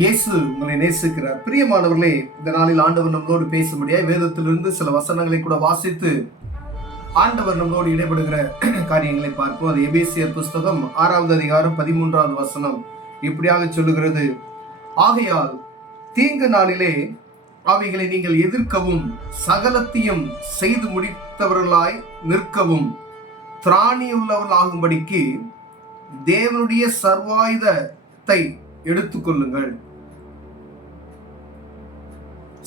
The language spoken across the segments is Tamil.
இயேசு உங்களை நேசிக்கிறார். பிரியமானவர்களே, இந்த நாளில் ஆண்டவர் நம்மளோடு பேச முடியாது. வேதத்திலிருந்து சில வசனங்களை கூட வாசித்து ஆண்டவர் நம்மளோடு இடைபடுகிற காரியங்களை பார்ப்போம். அது எபேசியர் புஸ்தகம் 6வது அதிகாரம் 13வது வசனம் இப்படியாக சொல்லுகிறது: ஆகையால் தீங்கு நாளிலே அவைகளை நீங்கள் எதிர்க்கவும் சகலத்தையும் செய்து முடித்தவர்களாய் நிற்கவும் திராணியுள்ளவர்களாகும்படிக்கு தேவனுடைய சர்வாயுதத்தை எடுத்துக்கொள்ளுங்கள்.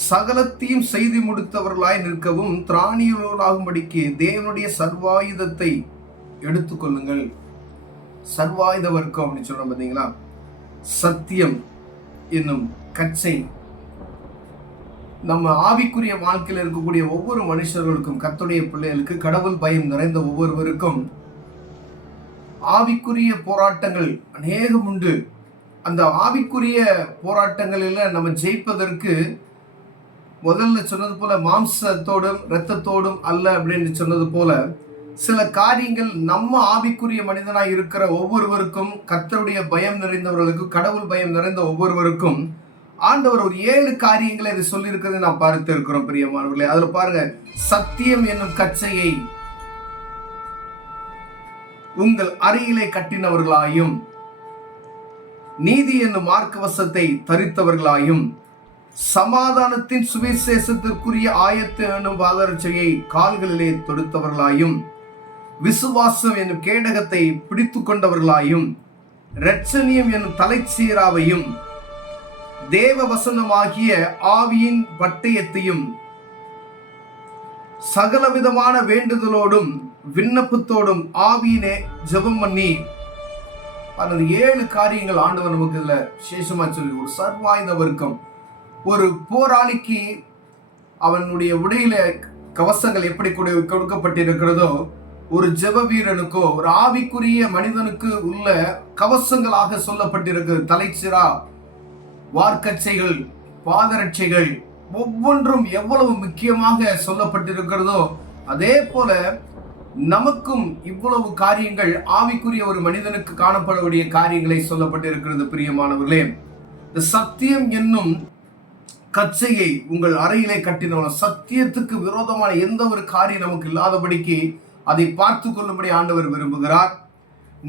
சகலத்தையும் செய்து முடித்தவர்களாய் நிற்கவும் திராணியுள்ளவர்களாகும்படிக்கு தேவனுடைய சர்வாயுதத்தை எடுத்துக்கொள்ளுங்கள். சர்வாயுத வர்க்கம் அப்படின்னு சொல்றோம் பார்த்தீங்களா? சத்தியம் என்னும் கச்சை நம்ம ஆவிக்குரிய வாழ்க்கையில் இருக்கக்கூடிய ஒவ்வொரு மனுஷர்களுக்கும், கர்த்தருடைய பிள்ளைகளுக்கு, கடவுள் பயம் நிறைந்த ஒவ்வொருவருக்கும் ஆவிக்குரிய போராட்டங்கள் அநேகம் உண்டு. அந்த ஆவிக்குரிய போராட்டங்களில் நம்ம ஜெயிப்பதற்கு முதல்ல சொன்னது போல மாம்சத்தோடும் இரத்தத்தோடும் அல்ல அப்படின்னு சொன்னது போல சில காரியங்கள் நம்ம ஆவிக்குரிய மனிதனாய் இருக்கிற ஒவ்வொருவருக்கும், கர்த்தருடைய பயம் நிறைந்தவர்களுக்கும், கடவுள் பயம் நிறைந்த ஒவ்வொருவருக்கும் ஆண்டவர் ஒரு 7 காரியங்களை இது சொல்லி இருக்கிறது நான் பார்த்து இருக்கிறோம். பிரியமானவர்களே, அதுல பாருங்க, சத்தியம் என்னும் கச்சையை உங்கள் அறையிலே கட்டினவர்களாயும், நீதி என்னும் மார்க்கவசத்தை தரித்தவர்களாயும், சமாதானத்தின் சுவிசேஷத்திற்குரிய ஆயத்து என்னும் பாதரட்சையை கால்களிலே தொடுத்தவர்களாயும், விசுவாசம் என்னும் கேடகத்தை பிடித்து கொண்டவர்களாயும், இரட்சணியம் என்னும் தலைச்சீராவையும், தேவ வசனமாகிய ஆவியின் பட்டயத்தையும் சகலவிதமான வேண்டுதலோடும் விண்ணப்பத்தோடும் ஆவியினே ஜெபம் பண்ணி, அந்த 7 காரியங்கள் ஆண்டவர் நமக்கு இதுல விசேஷமா சொல்லி, ஒரு சர்வாயுத வர்க்கம். ஒரு போராளிக்கு அவனுடைய உடையில கவசங்கள் எப்படி கொடுக்கப்பட்டிருக்கிறதோ, ஒரு ஜெப வீரனுக்கோ ஒரு ஆவிக்குரிய மனிதனுக்கு உள்ள கவசங்களாக சொல்லப்பட்டிருக்கிறது. தலைச்சிரா, வார்க்கச்சைகள், பாதரட்சைகள் ஒவ்வொன்றும் எவ்வளவு முக்கியமாக சொல்லப்பட்டிருக்கிறதோ, அதே போல நமக்கும் இவ்வளவு காரியங்கள் ஆவிக்குரிய ஒரு மனிதனுக்கு காணப்படக்கூடிய காரியங்களை சொல்லப்பட்டிருக்கிறது. பிரியமானவர்களே, இந்த சத்தியம் என்னும் கச்சையை உங்கள் அறையிலே கட்டினோம். சத்தியத்துக்கு விரோதமான எந்த ஒரு காரியம் நமக்கு இல்லாதபடிக்கு அதை பார்த்து கொள்ளும்படி ஆண்டவர் விரும்புகிறார்.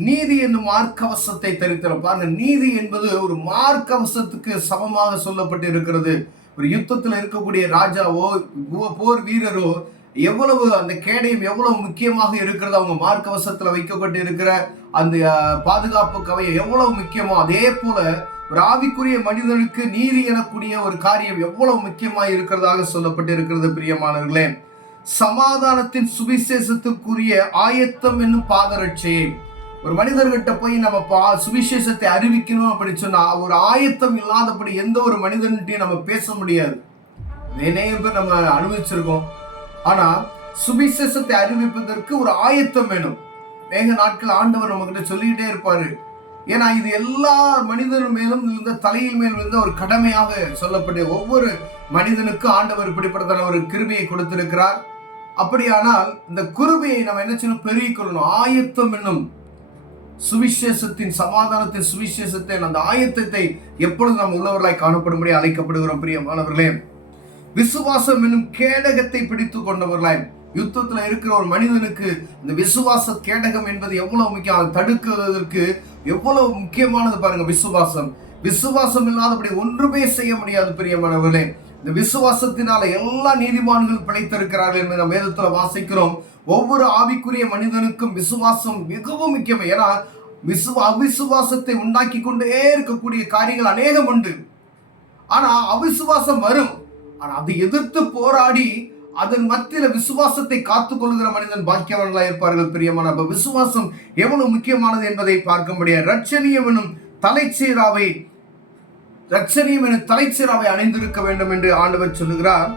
நீதி என்னும் மார்க்கவசத்தை தரித்தோம். பாருங்க, நீதி என்பது ஒரு மார்க்கவசத்துக்கு சமமாக சொல்லப்பட்டு இருக்கிறது. ஒரு யுத்தத்தில் இருக்கக்கூடிய ராஜாவோ போர் வீரரோ எவ்வளவு அந்த கேடயம் எவ்வளவு முக்கியமாக இருக்கிறது, அவங்க மார்க்கவசத்துல வைக்கப்பட்டு இருக்கிற அந்த பாதுகாப்பு கவையை எவ்வளவு முக்கியமோ, அதே போல ஒரு ஆவிக்குரிய மனிதனுக்கு நீதி எனக்கூடிய ஒரு காரியம் எவ்வளவு முக்கியமாக இருக்கிறதாக சொல்லப்பட்டு இருக்கிறது. பிரியமானவர்களே, சமாதானத்தின் சுவிசேஷத்திற்குரிய ஆயத்தம் என்னும் பாதரட்சையை, ஒரு மனிதர்கிட்ட போய் நம்ம சுவிசேஷத்தை அறிவிக்கணும் அப்படின்னு சொன்னா ஒரு ஆயத்தம் இல்லாதபடி எந்த ஒரு மனிதன்கிட்டையும் நம்ம பேச முடியாது. நிறைய பேர் நம்ம அனுபவிச்சிருக்கோம். ஆனா சுவிசேஷத்தை அறிவிப்பதற்கு ஒரு ஆயத்தம் வேணும். வேக நாட்கள் ஆண்டவர் நம்ம கிட்ட சொல்லிக்கிட்டே இருப்பாரு. ஏன்னா இது எல்லா மனிதர் மேலும் இருந்த தலையில் மேல் இருந்த ஒரு கடமையாக சொல்லப்பட்ட ஒவ்வொரு மனிதனுக்கும் ஆண்டவர் இப்படிப்பட்ட ஒரு கிருபையை கொடுத்திருக்கிறார். அப்படியானால் இந்த கிருபையை நம்ம என்ன செய்யணும்? பெருகிக் கொள்ளணும். ஆயத்தம் என்னும் சுவிசேஷத்தின், சமாதானத்தின் சுவிசேஷத்தை, அந்த ஆயத்தத்தை எப்பொழுது நம்ம உள்ளவர்களாய் காணப்படும்படி அழைக்கப்படுகிறோம். பிரியமானவர்களே, விசுவாசம் என்னும் கேடகத்தை பிடித்து கொண்டவர்களாய், யுத்தத்துல இருக்கிற ஒரு மனிதனுக்கு இந்த விசுவாச கேடகம் என்பது எவ்வளவு முக்கியம், அதை தடுக்கிறதுக்கு எவ்வளவு முக்கியமானது பாருங்க. விசுவாசம் இல்லாதபடி ஒன்றுமே செய்ய முடியாது. பிரியமானவர்களே, இந்த விசுவாசத்தினால எல்லா நீதிமான்கள் பிழைத்திருக்கிறார்கள் என்று நம்ம வேதத்துல வாசிக்கிறோம். ஒவ்வொரு ஆவிக்குரிய மனிதனுக்கும் விசுவாசம் மிகவும் முக்கியம். ஏன்னா அவிசுவாசத்தை உண்டாக்கி கொண்டே இருக்கக்கூடிய காரியங்கள் அநேகம் உண்டு. ஆனா அவிசுவாசம் வரும், ஆனா அதை எதிர்த்து போராடி அதன் மத்தியில விசுவாசத்தை காத்துக் கொள்கிற மனிதன் பாக்கியவான்களா இருப்பார்கள். பிரியமான, விசுவாசம் எவ்வளவு முக்கியமானது என்பதை பார்க்க முடியாது. இரட்சணியம் எனும் தலைச்சீராவை அணிந்திருக்க வேண்டும் என்று ஆண்டவர் சொல்லுகிறார்.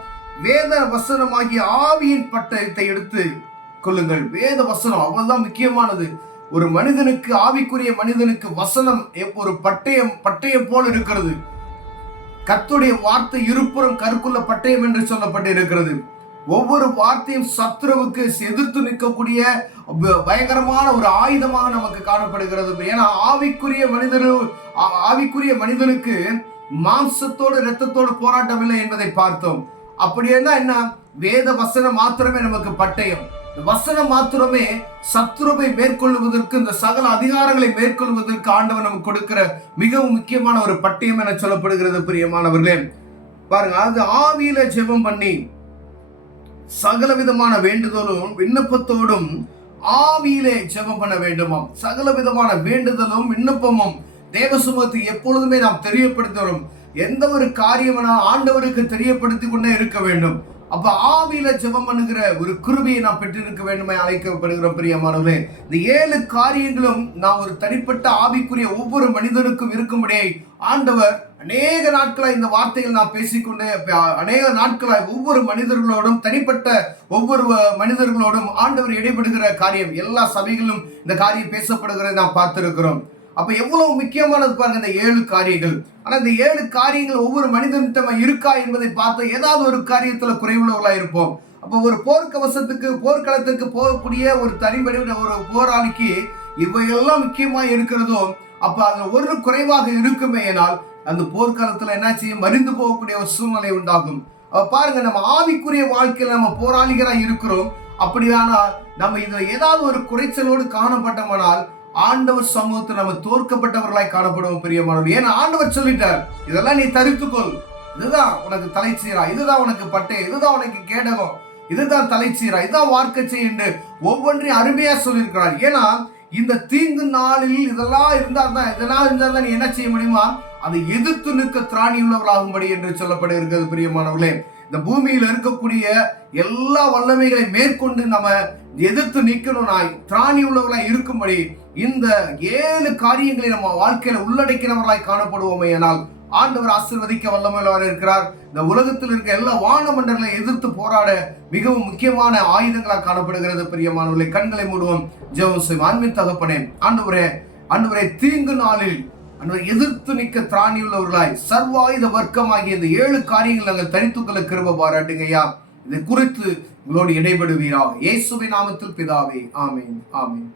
வேத வசனமாகிய ஆவியின் பட்டயத்தை எடுத்து கொள்ளுங்கள். வேத வசனம் அவ்வளவுதான் முக்கியமானது. ஒரு மனிதனுக்கு, ஆவிக்குரிய மனிதனுக்கு வசனம் ஒரு பட்டயம் போல இருக்கிறது. கர்த்தருடைய வார்த்தை இருபுறம் கருக்குள்ள பட்டயம் என்று சொல்லப்பட்டு இருக்கிறது. ஒவ்வொரு வார்த்தையும் சத்ருவுக்கு எதிர்த்து நிற்கக்கூடிய பயங்கரமான ஒரு ஆயுதமாக நமக்கு காணப்படுகிறது. ஏன்னா ஆவிக்குரிய மனிதனுக்கு மாம்சத்தோடு இரத்தத்தோடு போராட்டம் இல்லை என்பதை பார்த்தோம். அப்படின்னா என்ன? வேத வசனம் மாத்திரமே நமக்கு பட்டயம். வசனம் மாத்திரமே சத்துருவை மேற்கொள்வதற்கு, இந்த சகல அதிகாரங்களை மேற்கொள்வதற்கு ஆண்டவர் நமக்கு கொடுக்கிற மிகவும் முக்கியமான ஒரு பட்டயம் என சொல்லப்படுகிறது. பிரியமானவர்களே, பாருங்க, அது ஆவியில ஜெபம் பண்ணி சகல விதமான வேண்டுதலும் விண்ணப்பத்தோடும் ஆவியிலே ஜெபம் பண்ண வேண்டுமாம். சகல விதமான வேண்டுதலும் விண்ணப்பமும் தேவசமூகத்துக்கு எப்பொழுதுமே நாம் தெரியப்படுத்துகிறோம். எந்த ஒரு காரியம்னா ஆண்டவருக்கு தெரியப்படுத்தி கொண்டே இருக்க வேண்டும். அப்ப ஆவியில ஜெபம் பண்ணுகிற ஒரு கிருபையை நாம் பெற்றிருக்க வேண்டுமே அழைக்கப்படுகிறோம். பிரியமானவர்களே, இந்த 7 காரியங்களும் நாம் ஒரு தனிப்பட்ட ஆவிக்குரிய ஒவ்வொரு மனிதனுக்கும் இருக்கும்படியே ஆண்டவர் அநேக நாட்களாய் இந்த வார்த்தைகள் நாம் பேசிக்கொண்டே, அநேக நாட்களாய் ஒவ்வொரு மனிதர்களோடும், தனிப்பட்ட ஒவ்வொரு மனிதர்களோடும் ஆண்டவர் இடைபடுகிற காரியம் எல்லா சபைகளிலும் இந்த காரியம் பேசப்படுகிறதை நாம் பார்த்திருக்கிறோம். அப்ப எவ்வளவு முக்கியமானது பாருங்க இந்த 7 காரியங்கள். ஆனா இந்த 7 காரியங்கள் ஒவ்வொரு மனிதனிடம் இருக்கா என்பதை பார்த்து ஏதாவது ஒரு காரியத்துல குறைவுள்ளவர்களா இருப்போம். அப்ப ஒரு போர்க்கவசத்துக்கு, போர்க்களத்துக்கு போகக்கூடிய ஒரு தனிமனி, ஒரு போராளிக்கு இவையெல்லாம் முக்கியமா இருக்கிறதோ, அப்ப அதுல ஒரு குறைவாக இருக்குமே ஆனால் அந்த போர்க்காலத்துல என்ன செய்யும்? மறிந்து போகக்கூடிய ஒரு சூழ்நிலை உண்டாகும். அப்ப பாருங்க, நம்ம ஆவிக்குரிய வாழ்க்கையில நம்ம போராளிகளாக இருக்கிறோம். அப்படியானால் நம்ம இதுல ஏதாவது ஒரு குறைச்சலோடு காணப்பட்டோமானால் ஆண்டவர் சமூகத்தில் நம்ம தோற்கப்பட்டவர்களாய் காணப்படுவோம். பிரியமானவர், ஏன்னா ஆண்டவர் சொல்லிட்டார், இதெல்லாம் நீ தரித்துக்கொள், இதுதான் உனக்கு தலைச்சீரா, இதுதான் உனக்கு பட்டை, இதுதான் உனக்கு கேடகம், இதுதான் தலைச்சீரா, இதுதான் வார்க்கச்சை என்று ஒவ்வொன்றையும் அருமையா சொல்லியிருக்கிறார். ஏன்னா இந்த தீங்கு நாளில் இதெல்லாம் இருந்தால் நீ என்ன செய்ய முடியுமா? அதை எதிர்த்து நிற்க திராணி உள்ளவர்களாகும்படி என்று சொல்லப்படுகிறது. பிரியமானவர்களே, இந்த பூமியில் இருக்கக்கூடிய எல்லா வல்லமைகளை மேற்கொண்டு நம்ம எதிர்த்து நிற்கணும்னாய், திராணி உள்ளவர்களாய் இருக்கும்படி இந்த 7 காரியங்களை நம்ம வாழ்க்கையில உள்ளடக்கினவர்களாய் காணப்படுவோமே ஆனால் ஆண்டவர் ஆசீர்வதிக்க வல்லமையுள்ளவராக இருக்கிறார். இந்த உலகத்தில் இருக்க எல்லா வானமண்டலங்களை எதிர்த்து போராட மிகவும் முக்கியமான ஆயுதங்களாக காணப்படுகிறது. பிரியமானவர்களை, கண்களை மூடுவோம், ஜெபம் செய்வோம். அன்பின் தகப்பனே, ஆண்டவரே, தீங்கு நாளில் எதிர்த்து நிற்க திராணி உள்ளவர்களாய் சர்வாயுத வர்க்கமாகிய இந்த 7 காரியங்கள் நாங்கள் தனித்துக்களை கிருபை பாராட்டுங்கய்யா. இதை குறித்து உங்களோடு இடைபடுவீராக. இயேசுவின் நாமத்தில் பிதாவே, ஆமீன், ஆமீன்.